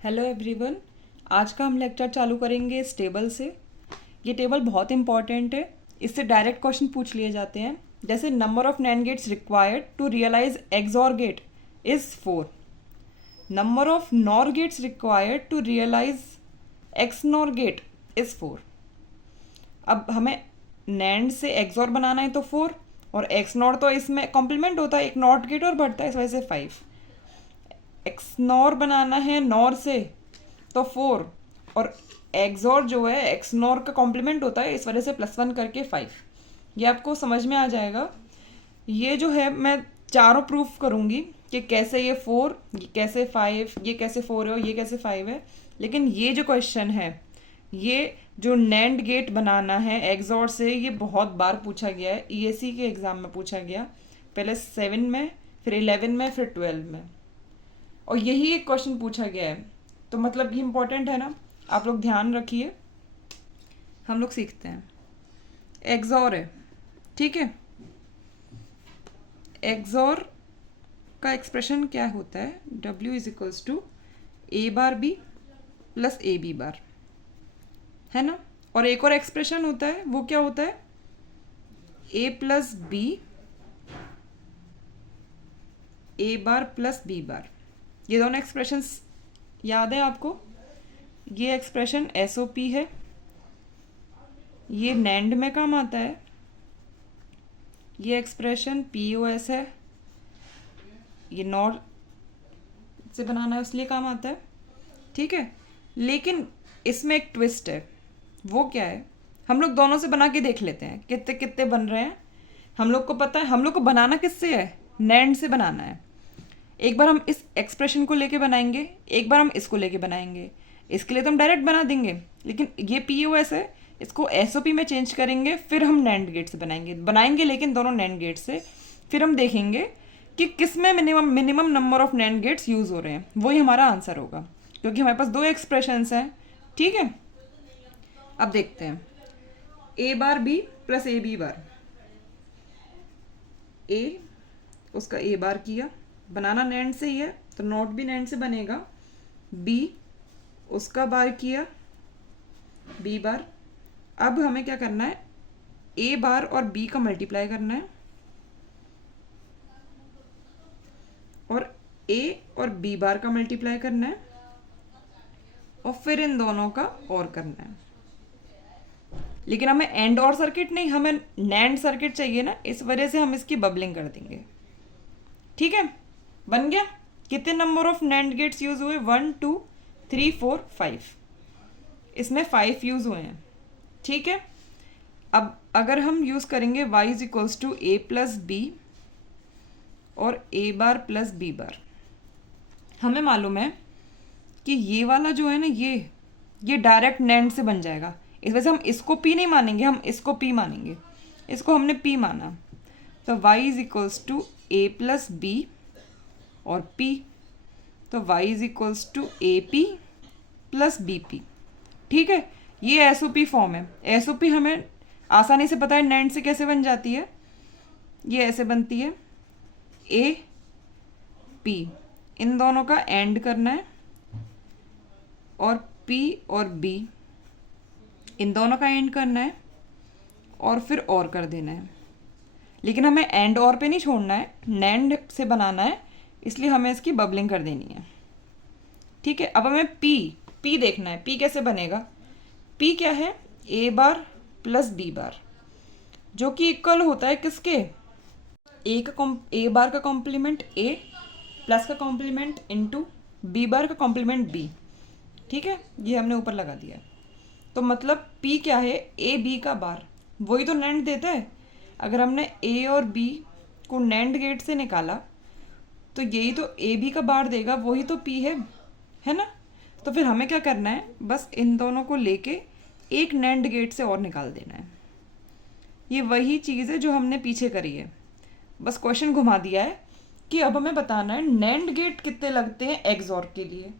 Hello everyone. आज का हम लेक्चर चालू करेंगे इस टेबल से। ये टेबल बहुत इंपॉर्टेंट है, इससे डायरेक्ट क्वेश्चन पूछ लिए जाते हैं। जैसे number of NAND gates required to realize XOR gate is 4। Number of NOR gates required to realize XNOR gate is 4। अब हमें नैंड से एक्सॉर बनाना है तो 4, और एक्स नॉर तो इसमें कॉम्प्लीमेंट होता है, एक नॉट गेट और बढ़ता है, इस वजह से 5। एक्स नॉर बनाना है नॉर से तो 4, और एक्सॉर जो है एक्स नॉर का कॉम्प्लीमेंट होता है, इस वजह से +1 करके 5। ये आपको समझ में आ जाएगा। ये जो है मैं चारों प्रूफ करूँगी कि कैसे ये 4, ये कैसे 5, ये कैसे 4 है और ये कैसे 5 है। लेकिन ये जो क्वेश्चन है, ये जो नैंड गेट बनाना है एक्सॉर से, ये बहुत बार पूछा गया है। ईएसी के एग्ज़ाम में पूछा गया, पहले 7 में, फिर 11 में, फिर 12 में, और यही एक क्वेश्चन पूछा गया है। तो मतलब ये इम्पोर्टेंट है ना, आप लोग ध्यान रखिए। हम लोग सीखते हैं। एक्सॉर है, ठीक है। एक्सॉर का एक्सप्रेशन क्या होता है? W is equals to A bar B plus AB bar, है ना। और एक और एक्सप्रेशन होता है, वो क्या होता है? A plus B A bar plus B बार। ये दोनों एक्सप्रेशंस याद है आपको? ये एक्सप्रेशन SOP है, ये नैंड में काम आता है। ये एक्सप्रेशन POS है, ये नॉर से बनाना है इसलिए काम आता है, ठीक है। लेकिन इसमें एक ट्विस्ट है। वो क्या है? हम लोग दोनों से बना के देख लेते हैं कितने कितने बन रहे हैं। हम लोग को पता है हम लोग को बनाना किससे है? नैंड से बनाना है। एक बार हम इस एक्सप्रेशन को लेके बनाएंगे, एक बार हम इसको लेके बनाएंगे। इसके लिए तो हम डायरेक्ट बना देंगे, लेकिन ये POS है, इसको SOP में चेंज करेंगे, फिर हम नैंड गेट से बनाएंगे लेकिन दोनों नैंड गेट से। फिर हम देखेंगे कि किस में minimum number of NAND gates use हो रहे हैं, वही हमारा आंसर होगा, क्योंकि हमारे पास दो एक्सप्रेशंस हैं, ठीक है। अब देखते हैं। A bar B plus AB bar. A उसका A बार किया, बनाना नैंड से ही है तो नॉट भी नैंड से बनेगा। B उसका बार किया, B बार। अब हमें क्या करना है? A बार और B का मल्टीप्लाई करना है, और A और B बार का मल्टीप्लाई करना है, और फिर इन दोनों का और करना है। लेकिन हमें एंड और सर्किट नहीं, हमें नैंड सर्किट चाहिए ना, इस वजह से हम इसकी बबलिंग कर देंगे, ठीक है। बन गया। कितने number of NAND gates use हुए? 1 2 3 4 5। इसमें 5 यूज हुए हैं, ठीक है। अब अगर हम यूज करेंगे y is equals to A plus B और A bar plus B bar, हमें मालूम है कि ये वाला जो है ना, ये डायरेक्ट नैंड से बन जाएगा। इस वजह से हम इसको P नहीं मानेंगे, हम इसको P मानेंगे। इसको हमने P माना, तो y is equals to A plus B और P, तो y is equals to AP plus BP, ठीक है। ये SOP फॉर्म है। SOP हमें आसानी से पता है नैंड से कैसे बन जाती है। ये ऐसे बनती है, A P, इन दोनों का एंड करना है, और P और B इन दोनों का एंड करना है, और फिर और कर देना है। लेकिन हमें एंड और पे नहीं छोड़ना है, नैंड से बनाना है, इसलिए हमें इसकी बबलिंग कर देनी है, ठीक है। अब हमें P देखना है। P कैसे बनेगा? P क्या है? A बार प्लस B बार, जो कि इक्वल होता है किसके? A बार का कॉम्प्लीमेंट A प्लस का कॉम्प्लीमेंट इंटू B बार का कॉम्प्लीमेंट B, ठीक है। ये हमने ऊपर लगा दिया। तो मतलब P क्या है? A B का बार, वही तो नैंड देता है। अगर हमने A और B को नैंड गेट से निकाला तो यही तो A B का बार देगा, वही तो P है ना। तो फिर हमें क्या करना है? बस इन दोनों को लेके एक नैंड गेट से और निकाल देना है। ये वही चीज़ है जो हमने पीछे करी है, बस क्वेश्चन घुमा दिया है कि अब हमें बताना है नैंड गेट कितने लगते हैं एक्सॉर के लिए।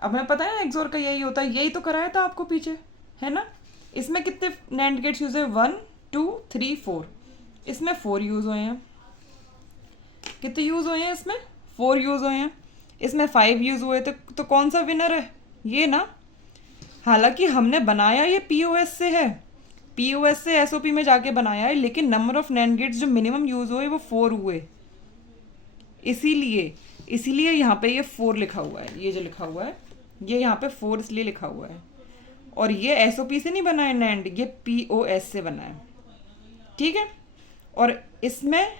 अब हमें पता है एक्सॉर का यही होता है, यही तो कराया था आपको पीछे, है ना। इसमें कितने नैंड गेट्स यूज है? 1 2 3 4। इसमें 4 यूज हुए हैं। कितने यूज हुए हैं? इसमें 4 यूज हुए हैं। इसमें 5 यूज़ हुए तो कौन सा विनर है? ये ना। हालांकि हमने बनाया ये पीओएस से है, पीओएस से एसओपी में जाके बनाया है, लेकिन नंबर ऑफ नैंड गेट्स जो मिनिमम यूज़ हुए वो 4 हुए, इसीलिए यहाँ पे ये 4 लिखा हुआ है। ये जो लिखा हुआ है ये यहाँ पे 4 इसलिए लिखा हुआ है। और ये एसओपी से नहीं बना है नैंड, ये पीओएस से बना है, ठीक है। और इसमें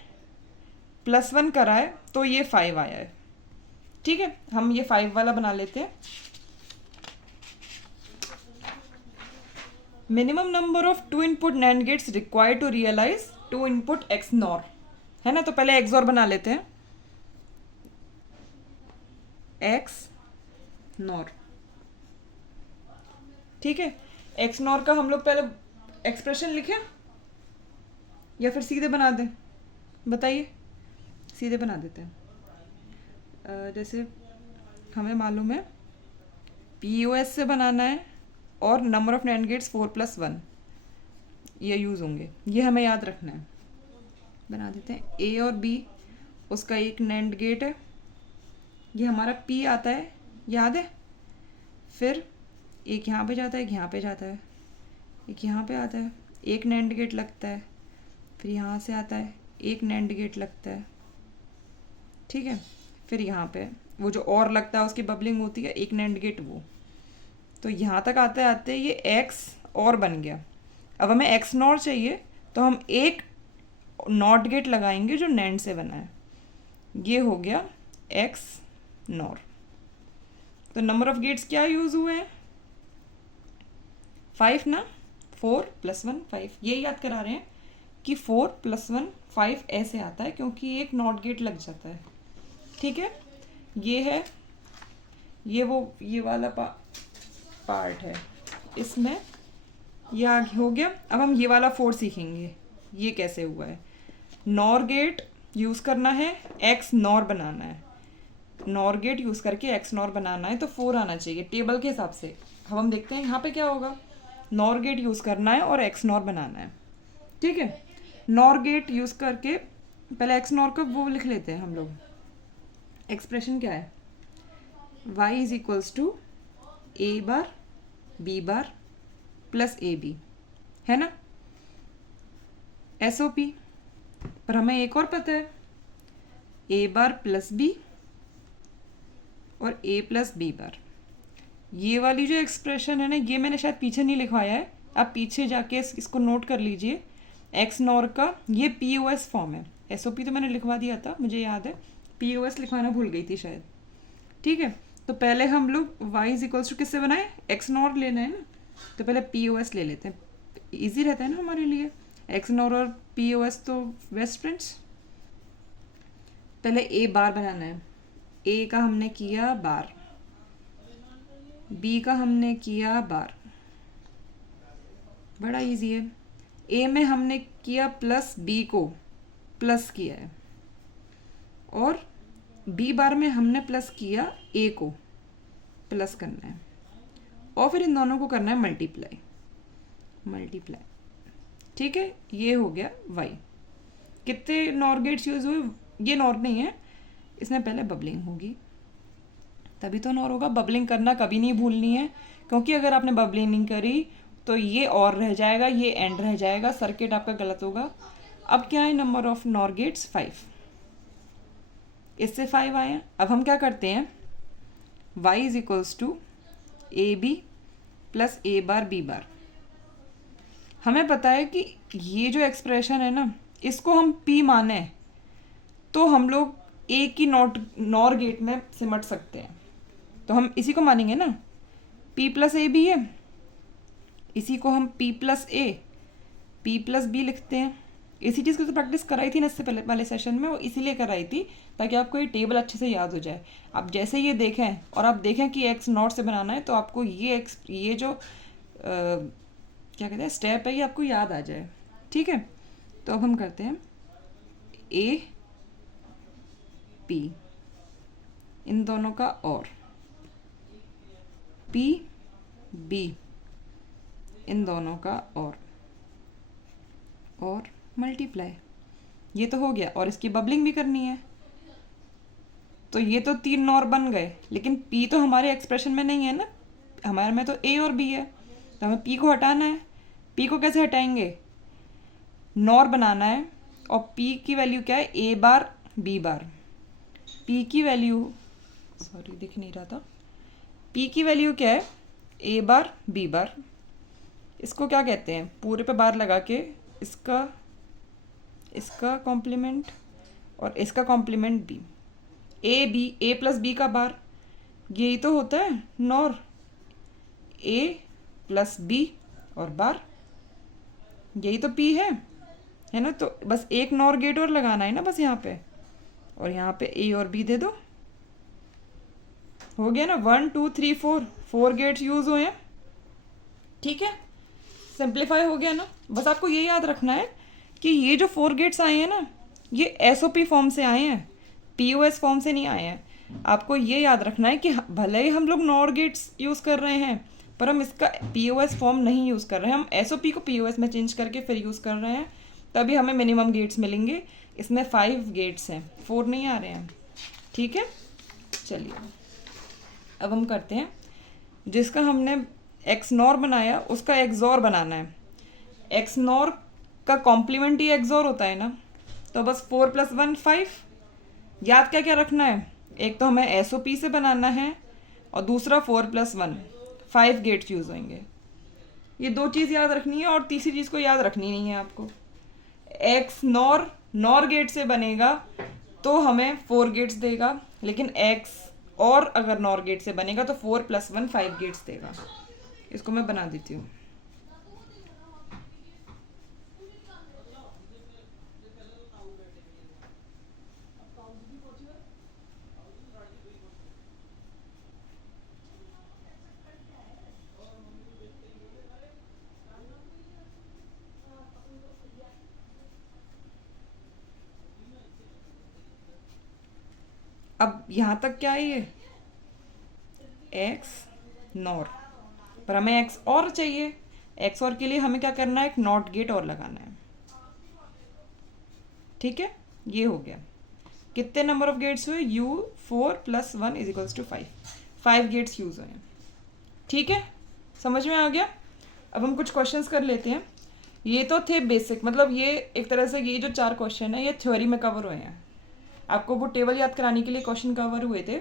+1 करा है तो ये 5 आया है, ठीक है। हम ये 5 वाला बना लेते हैं। Minimum number of 2 input NAND gates required to realize 2 input XNOR, है ना। तो पहले एक्स और बना लेते हैं, एक्स नॉर, ठीक है। एक्स नॉर का हम लोग पहले एक्सप्रेशन लिखें या फिर सीधे बना दें? बताइए, सीधे बना देते हैं। जैसे हमें मालूम है पीओएस से बनाना है और नंबर ऑफ नैंड गेट्स 4+1 ये यूज़ होंगे, ये हमें याद रखना है। बना देते हैं ए और बी, उसका एक नैंड गेट है, ये हमारा पी आता है, याद है। फिर एक यहाँ पे जाता है, एक यहाँ पे जाता है, एक यहाँ पे आता है, एक नैंड गेट लगता है, फिर यहाँ से आता है, एक नैंड गेट लगता है, ठीक है। फिर यहाँ पे वो जो और लगता है उसकी बबलिंग होती है, एक नैंड गेट वो। तो यहाँ तक आते आते ये एक्स और बन गया। अब हमें एक्स नॉर चाहिए तो हम एक नॉट गेट लगाएंगे जो नैंड से बना है, ये हो गया एक्स नॉर। तो नंबर ऑफ गेट्स क्या यूज़ हुए हैं? 5 ना, 4+1 5। ये याद करा रहे हैं कि 4+1 5 ऐसे आता है क्योंकि एक नॉट गेट लग जाता है, ठीक है। ये है ये वाला पार्ट है, इसमें ये आगे हो गया। अब हम ये वाला 4 सीखेंगे, ये कैसे हुआ है। नॉर गेट यूज़ करना है, एक्स नॉर बनाना है, नॉर गेट यूज़ करके एक्स नॉर बनाना है, तो 4 आना चाहिए टेबल के हिसाब से। अब हम देखते हैं यहाँ पे क्या होगा। नॉर गेट यूज़ करना है और एक्स नॉर बनाना है, ठीक है। नॉर गेट यूज़ करके पहले एक्स नॉर का वो लिख लेते हैं हम लोग। एक्सप्रेशन क्या है? y is equals to A bar B bar plus A B, है ना, एसओपी। पर हमें एक और पता है, ए बार प्लस बी और ए प्लस बी बार। ये वाली जो एक्सप्रेशन है ना, ये मैंने शायद पीछे नहीं लिखवाया है, आप पीछे जाके इसको नोट कर लीजिए। एक्स नॉर का ये पीओएस फॉर्म है, एसओपी तो मैंने लिखवा दिया था, मुझे याद है, पीओएस लिखवाना भूल गई थी शायद, ठीक है। तो पहले हम लोग y इज इक्वल्स टू किससे बनाए? एक्स नॉर लेना है ना, तो पहले पीओएस ले लेते हैं, इजी रहता है ना हमारे लिए। एक्स नॉर और पीओएस तो बेस्ट फ्रेंड्स। पहले ए बार बनाना है, ए का हमने किया बार, बी का हमने किया बार, बड़ा इजी है। ए में हमने किया प्लस, बी को प्लस किया है, और बी बार में हमने प्लस किया, ए को प्लस करना है, और फिर इन दोनों को करना है मल्टीप्लाई, ठीक है। ये हो गया y। कितने नॉर गेट्स यूज हुए? ये नॉर नहीं है, इसमें पहले बबलिंग होगी तभी तो नॉर होगा। बबलिंग करना कभी नहीं भूलनी है, क्योंकि अगर आपने बबलिंग नहीं करी तो ये और रह जाएगा, ये एंड रह जाएगा, सर्किट आपका गलत होगा। अब क्या है? नंबर ऑफ नॉर गेट्स 5, इससे 5 आए। अब हम क्या करते हैं, y is equals to A B plus A bar B bar. हमें पता है कि ये जो एक्सप्रेशन है ना, इसको हम p माने तो हम लोग a की नॉर गेट में सिमट सकते हैं, तो हम इसी को मानेंगे ना, p प्लस ए बी है, इसी को हम p प्लस ए p प्लस बी लिखते हैं। इसी चीज़ की तो प्रैक्टिस कराई थी ना इससे पहले वाले सेशन में, वो इसीलिए कराई थी ताकि आपको ये टेबल अच्छे से याद हो जाए। आप जैसे ये देखें और आप देखें कि एक्स नॉट से बनाना है, तो आपको ये जो क्या कहते हैं स्टेप है, ये आपको याद आ जाए, ठीक है। तो अब हम करते हैं ए पी, इन दोनों का और, पी बी, इन दोनों का और मल्टीप्लाई। ये तो हो गया, और इसकी बबलिंग भी करनी है, तो ये तो 3 नॉर बन गए, लेकिन पी तो हमारे एक्सप्रेशन में नहीं है ना, हमारे में तो ए और बी है, तो हमें पी को हटाना है। पी को कैसे हटाएंगे, नॉर बनाना है, और पी की वैल्यू क्या है, ए बार बी बार। पी की वैल्यू, सॉरी दिख नहीं रहा था, पी की वैल्यू क्या है, ए बार बी बार। इसको क्या कहते हैं, पूरे पे बार लगा के इसका कॉम्प्लीमेंट और इसका complement B, A B, A plus B का बार, यही तो होता है नॉर, ए प्लस बी और बार, यही तो पी है ना। तो बस एक नॉर गेट और लगाना है ना बस यहाँ पे, और यहाँ पे ए और बी दे दो, हो गया ना। 1 2 3 4, 4 गेट्स यूज हुए हैं, ठीक है, सिंप्लीफाई हो गया ना। बस आपको ये याद रखना है कि ये जो 4 गेट्स आए हैं ना, ये एसओपी फॉर्म से आए हैं, पीओएस फॉर्म से नहीं आए हैं। आपको ये याद रखना है कि भले ही हम लोग नॉर गेट्स यूज़ कर रहे हैं, पर हम इसका पीओएस फॉर्म नहीं यूज़ कर रहे हैं, हम एसओपी को पीओएस में चेंज करके फिर यूज़ कर रहे हैं, तभी हमें मिनिमम गेट्स मिलेंगे। इसमें 5 गेट्स हैं, 4 नहीं आ रहे हैं, ठीक है। चलिए अब हम करते हैं, जिसका हमने एक्स नॉर बनाया उसका एक्सॉर बनाना है। एक्स नॉर का कॉम्प्लीमेंट ही एक्सॉर होता है ना, तो बस 4 + 1 5। याद क्या क्या रखना है, एक तो हमें एसओपी से बनाना है, और दूसरा 4 + 1 5 गेट्स यूज होंगे। ये 2 चीज़ याद रखनी है, और तीसरी चीज़ को याद रखनी नहीं है आपको। एक्स नॉर गेट से बनेगा तो हमें 4 गेट्स देगा, लेकिन एक्स और अगर नॉर गेट से बनेगा तो 4 + 1 5 गेट्स देगा। इसको मैं बना देती हूँ। अब यहाँ तक क्या है, ये एक्स नॉर, पर हमें एक्स और चाहिए। एक्स और के लिए हमें क्या करना है, एक नॉट गेट और लगाना है, ठीक है। ये हो गया, कितने नंबर ऑफ गेट्स हुए, u 4 + 1 = 5, 5 गेट्स यूज हुए हैं, ठीक है, समझ में आ गया। अब हम कुछ क्वेश्चंस कर लेते हैं। ये तो थे बेसिक, मतलब ये एक तरह से ये जो 4 क्वेश्चन है ये थ्योरी में कवर हुए हैं, आपको वो टेबल याद कराने के लिए क्वेश्चन कवर हुए थे।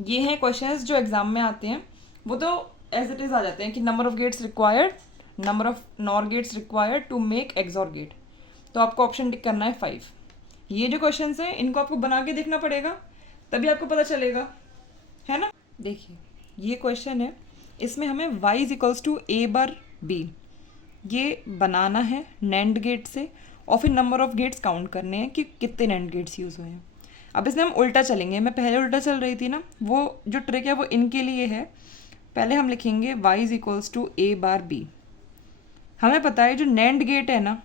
ये हैं क्वेश्चंस जो एग्जाम में आते हैं, वो तो एज इट इज़ आ जाते हैं कि number of gates required, number of NOR gates required to make XOR gate, तो आपको ऑप्शन टिक करना है 5। ये जो क्वेश्चंस हैं इनको आपको बना के देखना पड़ेगा, तभी आपको पता चलेगा, है ना। देखिए ये क्वेश्चन है, इसमें हमें y = a बार b ये बनाना है नैंड गेट से, और फिर नंबर ऑफ गेट्स काउंट करने हैं कि कितने नैंड गेट्स यूज़ हुए हैं। अब इसमें हम उल्टा चलेंगे, मैं पहले उल्टा चल रही थी ना, वो जो ट्रिक है वो इनके लिए है। पहले हम लिखेंगे y = a बार b। हमें पता है जो नैंड गेट है ना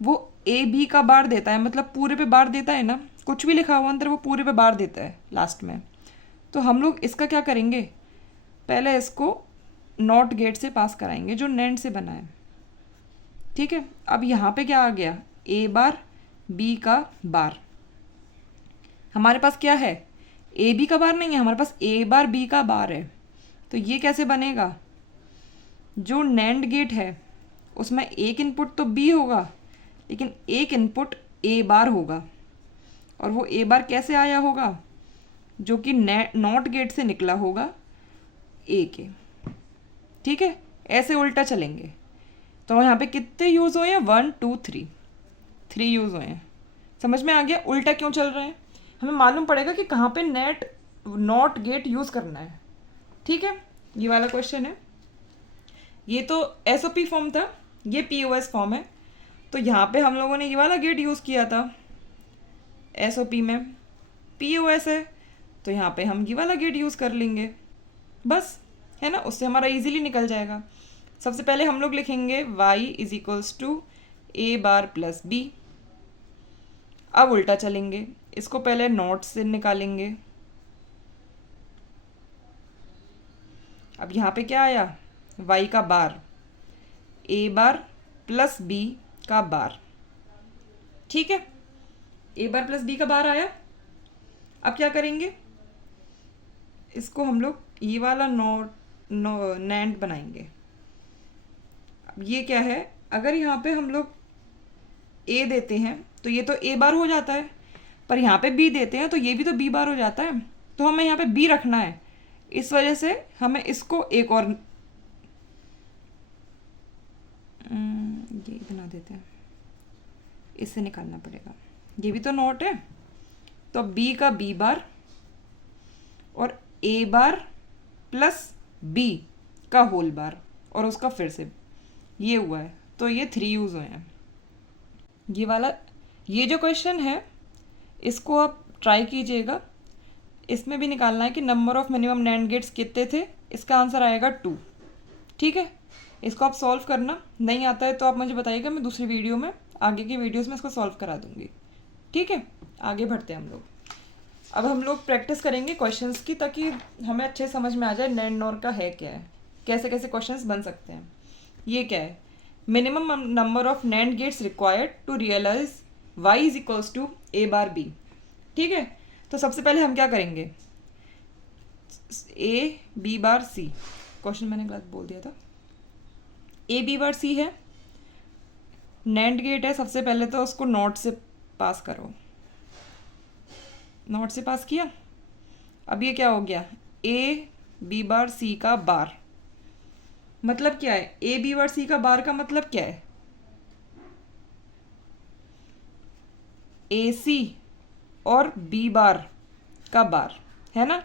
वो ए बी का बार देता है, मतलब पूरे पे बार देता है ना, कुछ भी लिखा हुआ अंदर वो पूरे पे बार देता है लास्ट में। तो हम लोग इसका क्या करेंगे, पहले इसको नॉट गेट से पास कराएंगे जो नैंड से बना है, ठीक है। अब यहाँ पे क्या आ गया, ए बार बी का बार, हमारे पास क्या है, ए बी का बार नहीं है, हमारे पास ए बार बी का बार है। तो ये कैसे बनेगा, जो नैंड गेट है उसमें एक इनपुट तो बी होगा, लेकिन एक इनपुट ए बार होगा, और वो ए बार कैसे आया होगा, जो कि नॉट गेट से निकला होगा ए के, ठीक है। ऐसे उल्टा चलेंगे। तो यहाँ पे कितने यूज़ हुए हैं, 1 2 3 3 यूज़ हुए हैं। समझ में आ गया उल्टा क्यों चल रहे हैं, हमें मालूम पड़ेगा कि कहाँ पे नॉट गेट यूज़ करना है, ठीक है। ये वाला क्वेश्चन है, ये तो एसओपी फॉर्म था, ये पीओएस फॉर्म है, तो यहाँ पे हम लोगों ने ये वाला गेट यूज़ किया था एसओपी में, पीओएस है तो यहाँ पे हम ये वाला गेट यूज़ कर लेंगे, बस, है ना, उससे हमारा इजीली निकल जाएगा। सबसे पहले हम लोग लिखेंगे y = a बार + b। अब उल्टा चलेंगे, इसको पहले नॉट से निकालेंगे। अब यहाँ पे क्या आया, y का बार, a बार + b का बार, ठीक है, a बार + b का बार आया। अब क्या करेंगे, इसको हम लोग ये वाला नैंड बनाएंगे। अब ये क्या है, अगर यहाँ पे हम लोग ए देते हैं तो ये तो ए बार हो जाता है, पर यहाँ पे बी देते हैं तो ये भी तो बी बार हो जाता है। तो हमें यहाँ पे बी रखना है, इस वजह से हमें इसको एक और ये बना देते हैं, इससे निकालना पड़ेगा। ये भी तो नोट है, तो बी का बी बार और ए बार प्लस बी का होल बार और उसका फिर से ये हुआ है, तो ये 3 यूज़ हुए हैं। ये वाला, ये जो क्वेश्चन है इसको आप ट्राई कीजिएगा। इसमें भी निकालना है कि number of minimum NAND gates कितने थे, इसका आंसर आएगा 2। ठीक है, इसको आप सॉल्व करना, नहीं आता है तो आप मुझे बताइएगा, मैं दूसरी वीडियो में, आगे की वीडियोस में इसको सॉल्व करा दूंगी। ठीक है, आगे बढ़ते हैं हम लोग। अब हम लोग प्रैक्टिस करेंगे क्वेश्चंस की, ताकि हमें अच्छे समझ में आ जाए नैंड नॉर का है क्या है, कैसे कैसे क्वेश्चंस बन सकते हैं। ये क्या है, minimum number of NAND gates required to realize y is equals to A bar B. ठीक है, तो सबसे पहले हम क्या करेंगे, ए बी बार सी, क्वेश्चन मैंने गलत बोल दिया था, ए बी बार सी है, नैंड गेट है, सबसे पहले तो उसको नॉट से पास करो, नॉट से पास किया। अब ये क्या हो गया, ए बी बार सी का बार, मतलब क्या है, ए बी बार सी का बार का मतलब क्या है, ए सी और बी बार का बार है ना।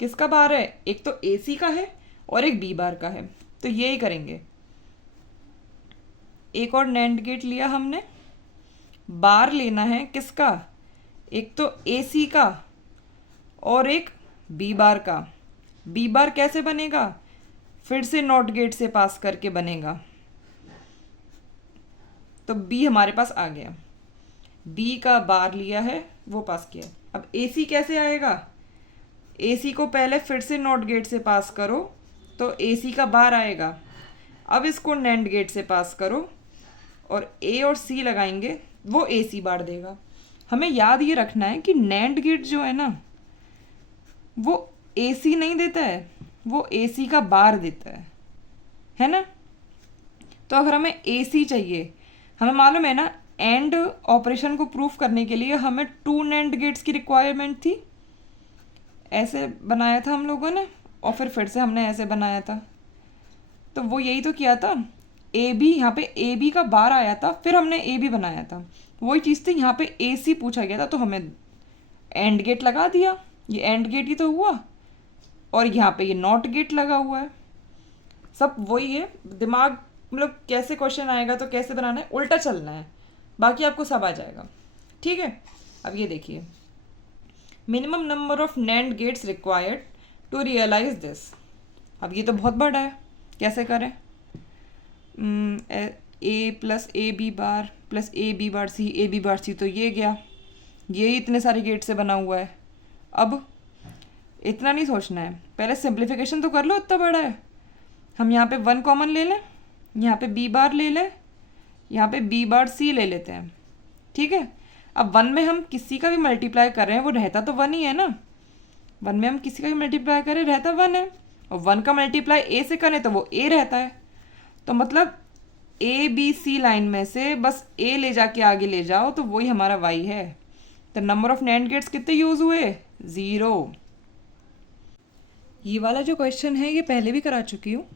किसका बार है, एक तो ए सी का है और एक बी बार का है, तो यही करेंगे। एक और नैंड गेट लिया हमने, बार लेना है किसका, एक तो ए सी का और एक बी बार का। बी बार कैसे बनेगा, फिर से नॉट गेट से पास करके बनेगा, तो बी हमारे पास आ गया, बी का बार लिया है वो पास किया। अब ए सी कैसे आएगा, ए सी को पहले फिर से नॉट गेट से पास करो तो ए सी का बार आएगा। अब इसको नैंड गेट से पास करो और ए और सी लगाएंगे, वो ए सी बार देगा। हमें याद ये रखना है कि नैंड गेट जो है ना वो ए सी नहीं देता है, वो ए सी का बार देता है ना। तो अगर हमें ए सी चाहिए, हमें मालूम है ना एंड ऑपरेशन को प्रूफ करने के लिए हमें 2 नैंड गेट्स की रिक्वायरमेंट थी, ऐसे बनाया था हम लोगों ने और फिर से हमने ऐसे बनाया था, तो वो यही तो किया था। ए बी, यहाँ पे ए बी का बार आया था, फिर हमने ए बी बनाया था, वही चीज़ थी। यहाँ पे ए सी पूछा गया था तो हमें एंड गेट लगा दिया, ये एंड गेट ही तो हुआ, और यहाँ पे ये नॉट गेट लगा हुआ है। सब वही है, दिमाग मतलब कैसे क्वेश्चन आएगा तो कैसे बनाना है, उल्टा चलना है, बाकी आपको सब आ जाएगा। ठीक है, अब ये देखिए, minimum number of NAND gates required to realise this. अब ये तो बहुत बड़ा है, कैसे करें, A plus A B bar plus A B bar C, A B bar C तो ये गया, ये इतने सारे गेट से बना हुआ है। अब इतना नहीं सोचना है, पहले सिंप्लीफिकेशन तो कर लो, इतना बड़ा है। हम यहाँ पे 1 कॉमन ले लें, यहाँ पे बी बार ले लें, यहाँ पे बी बार सी ले लेते हैं। ठीक है, अब 1 में हम किसी का भी मल्टीप्लाई कर रहे हैं वो रहता तो 1 ही है ना, 1 में हम किसी का भी मल्टीप्लाई करें रहता 1 है, और 1 का मल्टीप्लाई ए से करें तो वो ए रहता है। तो मतलब ए बी सी लाइन में से बस ए ले जाके आगे ले जाओ तो वही हमारा वाई है। तो नंबर ऑफ नैंड गेट्स कितने यूज़ हुए, 0। ये वाला जो क्वेश्चन है ये पहले भी करा चुकी हूँ,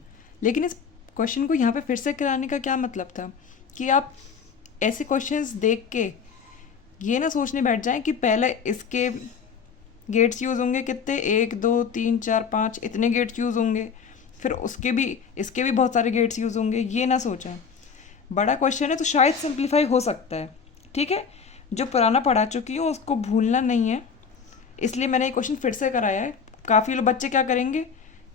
लेकिन इस क्वेश्चन को यहाँ पे फिर से कराने का क्या मतलब था कि आप ऐसे क्वेश्चंस देख के ये ना सोचने बैठ जाएं कि पहले इसके गेट्स यूज़ होंगे कितने, 1 2 3 4 5 इतने गेट्स यूज़ होंगे, फिर उसके भी इसके भी बहुत सारे गेट्स यूज़ होंगे, ये ना सोचें। बड़ा क्वेश्चन है तो शायद सिंप्लीफाई हो सकता है। ठीक है, जो पुराना पढ़ा चुकी हूँ उसको भूलना नहीं है, इसलिए मैंने ये क्वेश्चन फिर से कराया है। काफ़ी लोग बच्चे क्या करेंगे,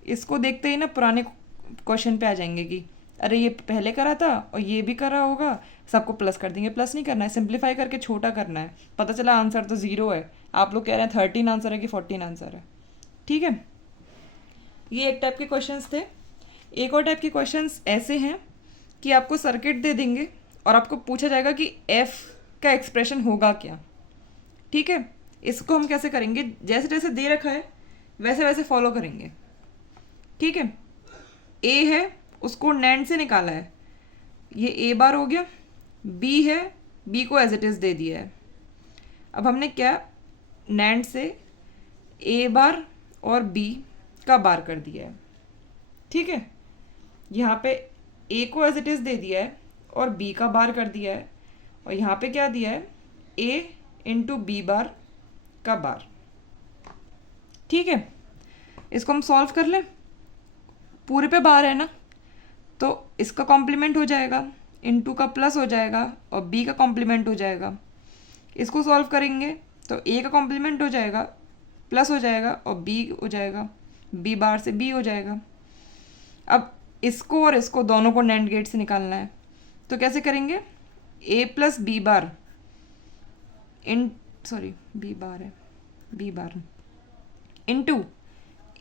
इसको देखते ही ना पुराने क्वेश्चन पे आ जाएंगे कि अरे ये पहले करा था और ये भी करा होगा, सबको प्लस कर देंगे। प्लस नहीं करना है, सिंप्लीफाई करके छोटा करना है। पता चला आंसर तो 0 है, आप लोग कह रहे हैं 13 आंसर है कि 14 आंसर है। ठीक है, ये एक टाइप के क्वेश्चंस थे। एक और टाइप के क्वेश्चंस ऐसे हैं कि आपको सर्किट दे देंगे और आपको पूछा जाएगा कि एफ का एक्सप्रेशन होगा क्या। ठीक है, इसको हम कैसे करेंगे, जैसे जैसे दे रखा है वैसे वैसे फॉलो करेंगे, ठीक है। ए है उसको नैंड से निकाला है, ये ए बार हो गया। बी है, बी को एज इट इज़ दे दिया है। अब हमने क्या नैंड से ए बार और बी का बार कर दिया है, ठीक है। यहाँ पे ए को एज इट इज़ दे दिया है और बी का बार कर दिया है, और यहाँ पे क्या दिया है ए इंटू बी बार का बार, ठीक है। इसको हम सॉल्व कर लें, पूरे पे बार है ना, तो इसका कॉम्प्लीमेंट हो जाएगा, इनटू का प्लस हो जाएगा और बी का कॉम्प्लीमेंट हो जाएगा। इसको सॉल्व करेंगे तो ए का कॉम्प्लीमेंट हो जाएगा, प्लस हो जाएगा और बी हो जाएगा, बी बार से बी हो जाएगा। अब इसको और इसको दोनों को नैंड गेट से निकालना है, तो कैसे करेंगे, A plus B bar B bar है, B bar into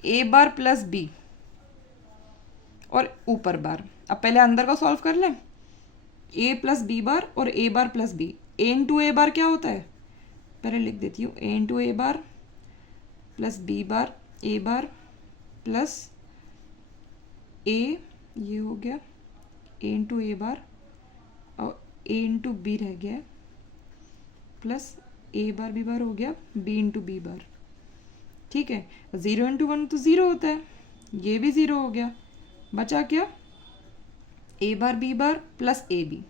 A bar plus B और ऊपर बार। अब पहले अंदर का सॉल्व कर लें, ए प्लस बी बार और ए bar plus B. A into A बार क्या होता है, पहले लिख देती हूँ, ए into A bar plus B bar A bar plus ए, ये हो गया ए इंटू ए बार और ए इंटू बी रह गया है, प्लस ए बार बी बार हो गया बी इंटू बी बार, ठीक है। 0 इंटू 1 तो 0 होता है, ये भी 0 हो गया, बचा क्या A bar B bar plus A B.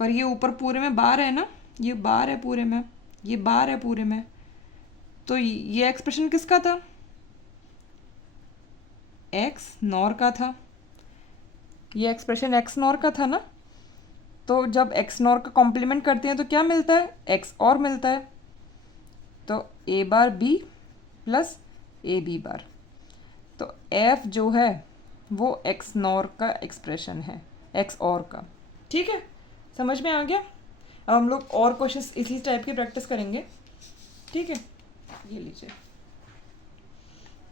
पर ये ऊपर पूरे में बार है ना, ये बार है पूरे में, ये बार है पूरे में, तो ये एक्सप्रेशन किसका था, एक्स नॉर का था। ये एक्सप्रेशन एक्स नॉर का था ना, तो जब एक्स नॉर का कॉम्प्लीमेंट करते हैं तो क्या मिलता है, एक्स और मिलता है, तो A bar B plus A B bar. तो एफ जो है वो एक्स नॉर का एक्सप्रेशन है, एक्स और का, ठीक है। समझ में आ गया। अब हम लोग और क्वेश्चंस इसी टाइप की प्रैक्टिस करेंगे, ठीक है। ये लीजिए,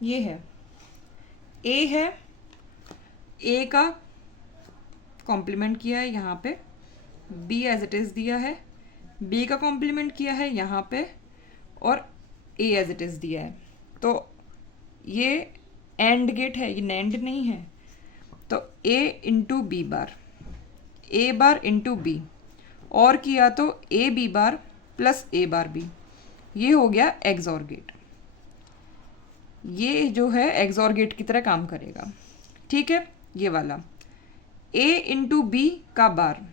ये है ए है, ए का कॉम्प्लीमेंट किया है यहाँ पे, बी एज इट इज़ दिया है, बी का कॉम्प्लीमेंट किया है यहाँ पे और ए एज इट इज़ दिया है। तो ये एंड गेट है, ये नैंड नहीं है। तो A into B bar, A bar into B, और किया तो A B bar plus A bar B, ये हो गया एक्सॉर गेट। ये जो है एक्सॉर गेट की तरह काम करेगा, ठीक है। ये वाला ए इंटू बी का बार,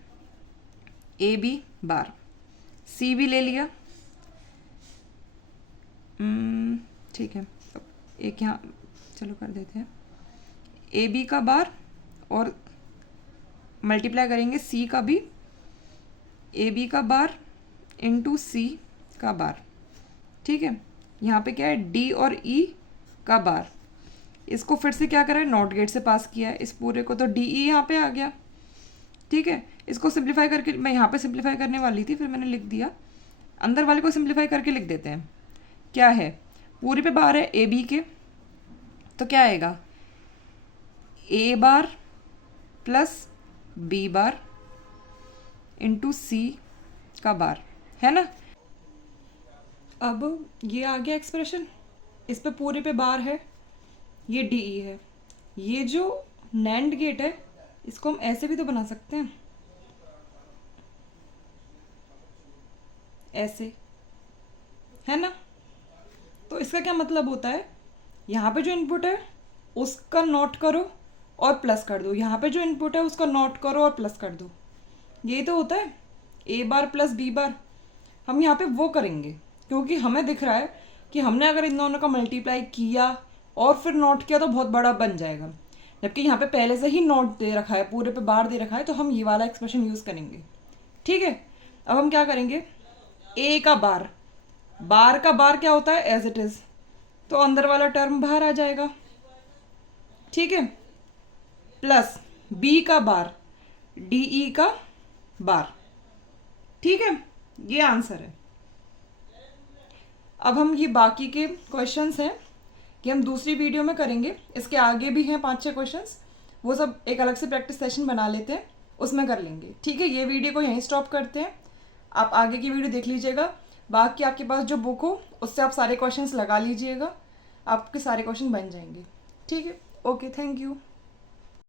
ए बी बार, सी भी ले लिया, ठीक है। एक यहाँ चलो कर देते हैं, ए बी का बार और मल्टीप्लाई करेंगे सी का भी, ए बी का बार इंटू सी का बार, ठीक है। यहाँ पे क्या है डी और ई का बार, इसको फिर से क्या करा है, नॉट गेट से पास किया है इस पूरे को, तो डी ई यहाँ पे आ गया, ठीक है। इसको सिंप्लीफाई करके, मैं यहाँ पे सिंप्लीफाई करने वाली थी फिर मैंने लिख दिया, अंदर वाले को सिंप्लीफाई करके लिख देते हैं। क्या है, पूरे पे बार है ए बी के, तो क्या आएगा ए bar plus B bar into सी का बार, है ना। अब ये आ गया एक्सप्रेशन, इस पे पूरे पे बार है, ये डी ई है। ये जो नैंड गेट है इसको हम ऐसे भी तो बना सकते हैं, ऐसे, है ना। तो इसका क्या मतलब होता है, यहाँ पे जो इनपुट है उसका नोट करो और प्लस कर दो, यहाँ पे जो इनपुट है उसका नोट करो और प्लस कर दो, यही तो होता है ए बार प्लस बी बार। हम यहाँ पे वो करेंगे क्योंकि हमें दिख रहा है कि हमने अगर इन दोनों का मल्टीप्लाई किया और फिर नोट किया तो बहुत बड़ा बन जाएगा, जबकि यहाँ पे पहले से ही नोट दे रखा है, पूरे पे बार दे रखा है, तो हम ये वाला एक्सप्रेशन यूज़ करेंगे, ठीक है। अब हम क्या करेंगे, ए का बार, बार का बार क्या होता है एज इट इज़, तो अंदर वाला टर्म बाहर आ जाएगा, ठीक है, प्लस बी का बार, डी ई का बार, ठीक है। ये आंसर है। अब हम ये बाकी के क्वेश्चंस हैं कि हम दूसरी वीडियो में करेंगे, इसके आगे भी हैं 5-6 क्वेश्चंस, वो सब एक अलग से प्रैक्टिस सेशन बना लेते हैं, उसमें कर लेंगे, ठीक है। ये वीडियो को यहीं स्टॉप करते हैं, आप आगे की वीडियो देख लीजिएगा। बाकी आपके पास जो बुक हो उससे आप सारे क्वेश्चंस लगा लीजिएगा, आपके सारे क्वेश्चन बन जाएंगे। ठीक है, ओके, थैंक यू।